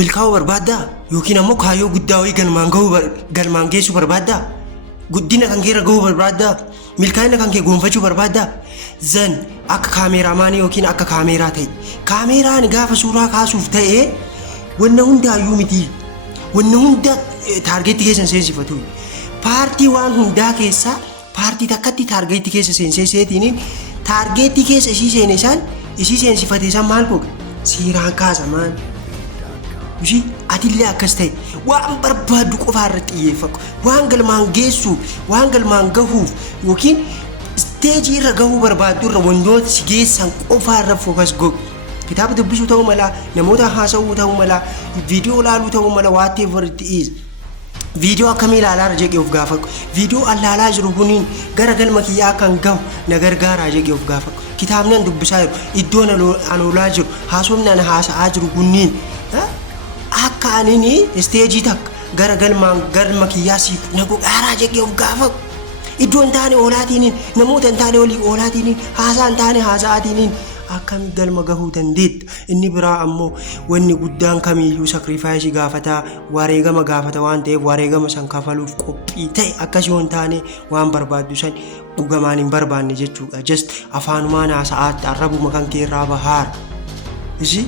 milkaa'uu barbaaddaa yookiin ammoo kaayyoo guddaa wayii galmaan geessuu barbaaddaa guddina kan keera gahuu barbaaddaa milkaa'ina kan kee goonfachuu barbaaddaa zan akka kaameraamaanii yookiin akka kaameraa ta'e kaameraan gaafa suuraa kaasuuf ta'e wanna hundaayyuu miti wanna hunda taargeetii keessa seensifatu paartii waan hundaa keessaa paartii takkatti taargeetii keessa seenseetiin taargeetii keessa ishii seensifate isaan maal godha siiraan kaasamaan ushi atillee akkas ta'e waan barbaadu qofa irratti xiyyeeffatu waan galmaan geessu waan galmaan gahuuf yookiin stage irra gahuu barbaadu irra wantoota si geessan qofa irra focus godhu kitaaba dubbisuu ta'uu mala namoota haasa'uu ta'uu mala viidiyoo ilaaluu ta'uu mala whatever it is viidiyoo akkamii ilaalaa jedhee of gaafadhu viidiyoo allaalaa jiru kuniin gara galma kiyyaa kan gahu na gargaaraa jedhee of gaafadhu kitaabni an dubbisaa jiru iddoon an oolaa jiru haasofni an haasa'aa jiru kuniin akka anini stage takka gara galma kiyyaa siif na godhaaraa jedhee of gaafadhu iddoon taane oolaatiin namoota taane olii oolaatiin haasaan taane haasa'aatiin akkam galma gahuu dandeetta inni biraa ammoo wanni guddaan kamiyyuu sacrifice gaafataa wareegama gaafata waan ta'eef wareegama san kafaluuf qophii ta'e akkasii waan taane waan barbaaddu san dhugamaan hin barbaanne jechuudha just afaanumaan haasa'aatti arrabuma kan keerraa bahaara isi